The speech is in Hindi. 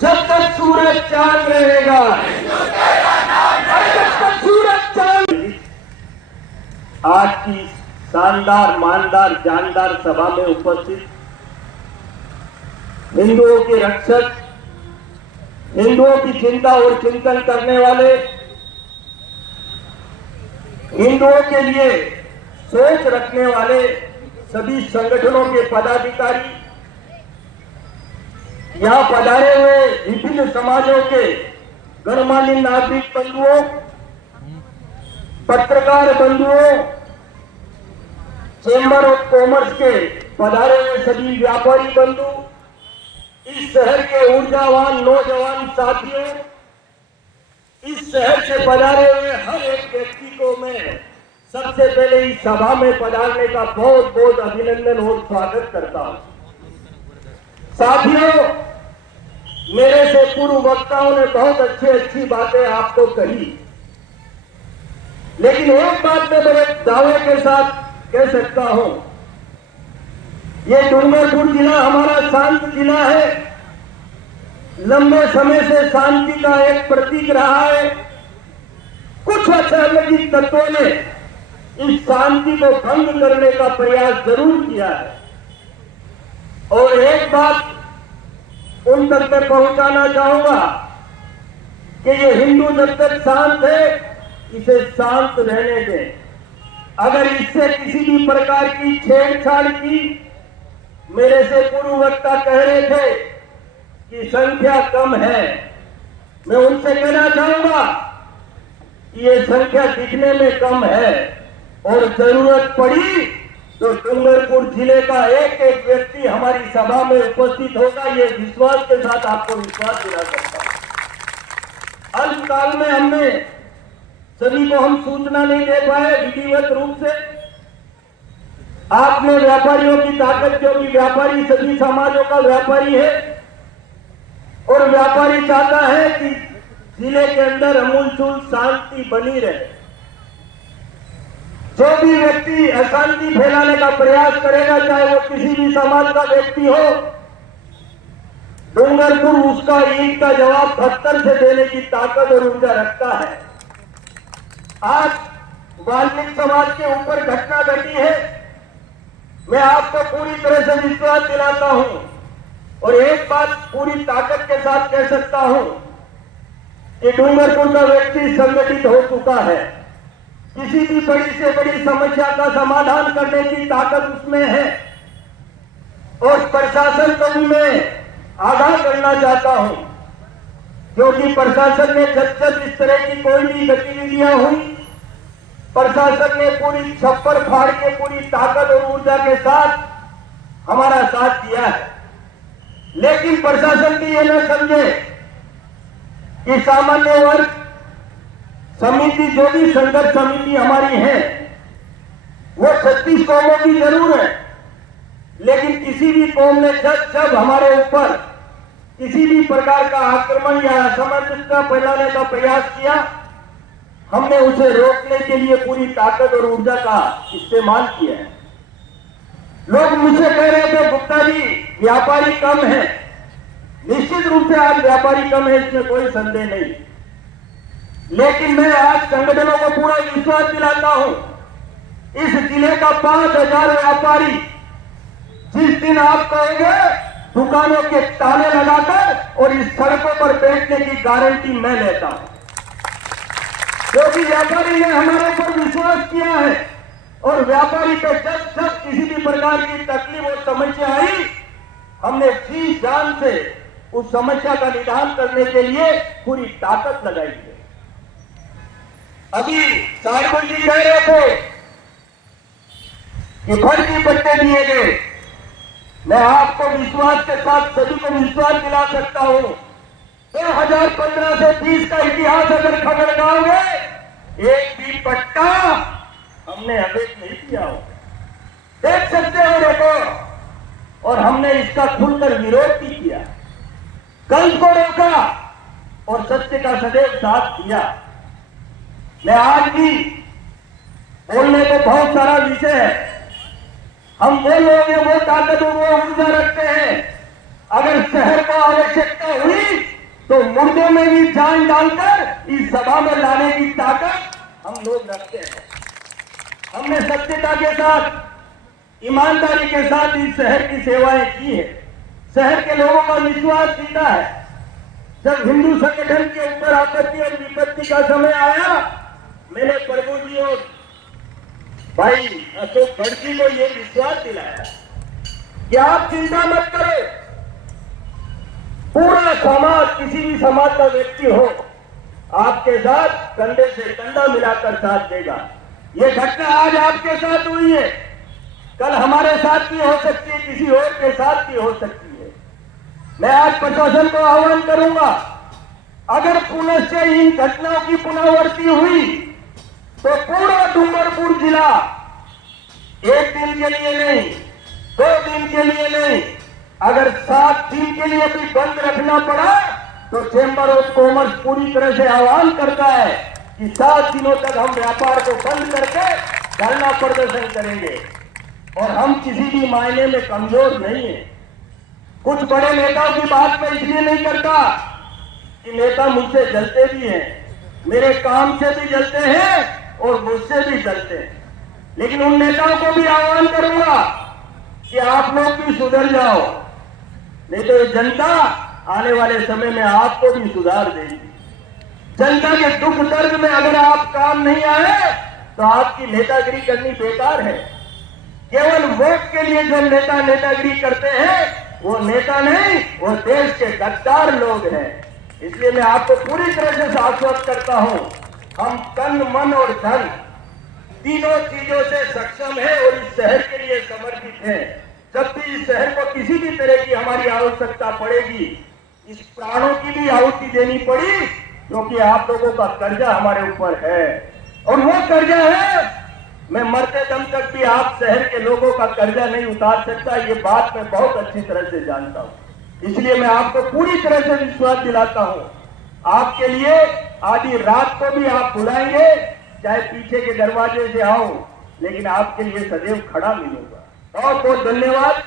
जब तक सूरज चांद रहेगा, जब तक सूरज चांद। आज की शानदार, मानदार, जानदार सभा में उपस्थित हिंदुओं के रक्षक, हिंदुओं की चिंता और चिंतन करने वाले, हिंदुओं के लिए सोच रखने वाले सभी संगठनों के पदाधिकारी, यहां पधारे हुए विभिन्न समाजों के गणमान्य नागरिक बंधुओं, पत्रकार बंधुओं, चेंबर ऑफ कॉमर्स के पधारे हुए सभी व्यापारी बंधु, इस शहर के ऊर्जावान नौजवान साथियों, इस शहर से पधारे हुए हर एक व्यक्ति को मैं सबसे पहले इस सभा में पधारने का बहुत बहुत अभिनंदन और स्वागत करता हूं। साथियों, मेरे से पूर्व वक्ताओं ने बहुत अच्छी बातें आपको कही, लेकिन एक बात मैं बड़े दावे के साथ कह सकता हूं, ये डूंगरपुर जिला हमारा शांत जिला है, लंबे समय से शांति का एक प्रतीक रहा है। कुछ असामाजिक तत्वों ने इस शांति को भंग करने का प्रयास जरूर किया है, और एक बात उन तक मैं पहुंचाना चाहूंगा कि ये हिंदू जब तक शांत है, इसे शांत रहने दें। अगर इससे किसी भी प्रकार की छेड़छाड़ की, मेरे से पूर्व वक्ता कह रहे थे कि संख्या कम है, मैं उनसे कहना चाहूंगा कि ये संख्या दिखने में कम है, और जरूरत पड़ी तो डूंगरपुर जिले का एक एक व्यक्ति हमारी सभा में उपस्थित होगा, ये विश्वास के साथ आपको विश्वास दिला सकता हूं। अल्पकाल में हमने सभी को हम सूचना नहीं दे पाए विधिवत रूप से। आपने व्यापारियों की ताकत, क्योंकि व्यापारी सभी समाजों का व्यापारी है, और व्यापारी चाहता है कि जिले के अंदर अमूलचूल शांति बनी रहे। जो भी व्यक्ति अशांति फैलाने का प्रयास करेगा, चाहे वो किसी भी समाज का व्यक्ति हो, डूंगरपुर उसका ईंट का जवाब पत्थर से देने की ताकत और ऊर्जा रखता है। आज वाल्मीकि समाज के ऊपर घटना घटी है, मैं आपको पूरी तरह से विश्वास दिलाता हूं, और एक बात पूरी ताकत के साथ कह सकता हूं कि डूंगरपुर का व्यक्ति संगठित हो चुका है। किसी भी बड़ी से बड़ी समस्या का समाधान करने की ताकत उसमें है, और प्रशासन को भी मैं आगाह करना चाहता हूं, क्योंकि प्रशासन ने जब इस तरह की कोई भी गतिविधियां हुई, प्रशासन ने पूरी छप्पर फाड़ के पूरी ताकत और ऊर्जा के साथ हमारा साथ दिया है। लेकिन प्रशासन भी ये न समझे कि सामान्य वर्ग समिति, जो भी संघर्ष समिति हमारी है, वो 36 कौमों की जरूर है, लेकिन किसी भी कौम ने जब हमारे ऊपर किसी भी प्रकार का आक्रमण या असमंजसता फैलाने का प्रयास किया, हमने उसे रोकने के लिए पूरी ताकत और ऊर्जा का इस्तेमाल किया है। लोग मुझसे कह रहे थे, गुप्ता जी व्यापारी कम है। निश्चित रूप से आज व्यापारी कम है, इसमें कोई संदेह नहीं, लेकिन मैं आज संगठनों को पूरा विश्वास दिलाता हूं, इस जिले का 5000 व्यापारी जिस दिन आप कहेंगे दुकानों के ताले लगाकर और इस सड़कों पर बैठने की गारंटी मैं लेता हूं, क्योंकि व्यापारी ने हमारे ऊपर विश्वास किया है, और व्यापारी पे जब किसी भी प्रकार की तकलीफ और समस्या आई, हमने जी जान से उस समस्या का निदान करने के लिए पूरी ताकत लगाई है। अभी साहिबुल जी कह रहे थे कि फर्जी पट्टे दिए गए, मैं आपको विश्वास के साथ सभी को विश्वास दिला सकता हूं, 2015 से 20 का इतिहास अगर खबरगांव में एक भी पट्टा हमने अवैध नहीं किया हो, देख सकते हो रिकॉर्ड, और हमने इसका खुलकर विरोध भी किया, गलत को रोका और सत्य का सदैव साथ दिया। मैं आज भी बोलने को बहुत सारा विषय है, हम वो लोग हैं, वो ताकत और वो ऊर्जा रखते हैं, अगर शहर को आवश्यकता हुई तो मुर्दों में भी जान डालकर इस सभा में लाने की ताकत हम लोग रखते हैं। हमने सत्यता के साथ, ईमानदारी के साथ इस शहर की सेवाएं की है, शहर के लोगों का विश्वास जीता है। जब हिंदू संगठन के ऊपर आपत्ति और विपत्ति का समय आया, मैंने प्रभु जी और भाई अशोक खड़की को यह विश्वास दिलाया कि आप चिंता मत करो, पूरा समाज, किसी भी समाज का व्यक्ति हो, आपके साथ कंधे से कंधा मिलाकर साथ देगा। ये घटना आज आपके साथ हुई है, कल हमारे साथ भी हो सकती है, किसी और के साथ भी हो सकती है। मैं आज प्रशासन को आह्वान करूंगा, अगर पुनश्च इन घटनाओं की पुनरावृत्ति हुई तो पूरा डूंगरपुर जिला एक दिन के लिए नहीं, 2 दिन के लिए नहीं, अगर 7 दिन के लिए भी बंद रखना पड़ा तो चेंबर ऑफ कॉमर्स पूरी तरह से आह्वान करता है कि 7 दिनों तक हम व्यापार को बंद करके धरना प्रदर्शन करेंगे। और हम किसी भी मायने में कमजोर नहीं है। कुछ बड़े नेताओं की बात मैं इसलिए नहीं करता कि नेता मुझसे जलते भी हैं, मेरे काम से भी जलते हैं और मुझसे भी जलते हैं, लेकिन उन नेताओं को भी आह्वान करूंगा कि आप लोग भी सुधर जाओ, नहीं तो जनता आने वाले समय में आपको भी सुधार देगी। जनता के दुख दर्द में अगर आप काम नहीं आए तो आपकी नेतागिरी करनी बेकार है। केवल वोट के लिए जो नेता नेतागिरी करते हैं वो नेता नहीं, वो देश के गद्दार लोग हैं। इसलिए मैं आपको पूरी तरह से आश्वस्त करता हूं, हम तन मन और धन तीनों चीजों से सक्षम है और इस शहर के लिए समर्पित है। जब भी इस शहर को किसी भी तरह की हमारी आवश्यकता पड़ेगी, इस प्राणों की भी आहुति देनी पड़ी, क्योंकि आप लोगों का कर्जा हमारे ऊपर है और वो कर्जा है, मैं मरते दम तक भी आप शहर के लोगों का कर्जा नहीं उतार सकता। ये बात मैं बहुत अच्छी तरह से जानता हूं, इसलिए मैं आपको पूरी तरह से विश्वास दिलाता हूं, आपके लिए आधी रात को भी आप बुलाएंगे, चाहे पीछे के दरवाजे से आओ, लेकिन आपके लिए सदैव खड़ा मिलूंगा। बहुत बहुत धन्यवाद।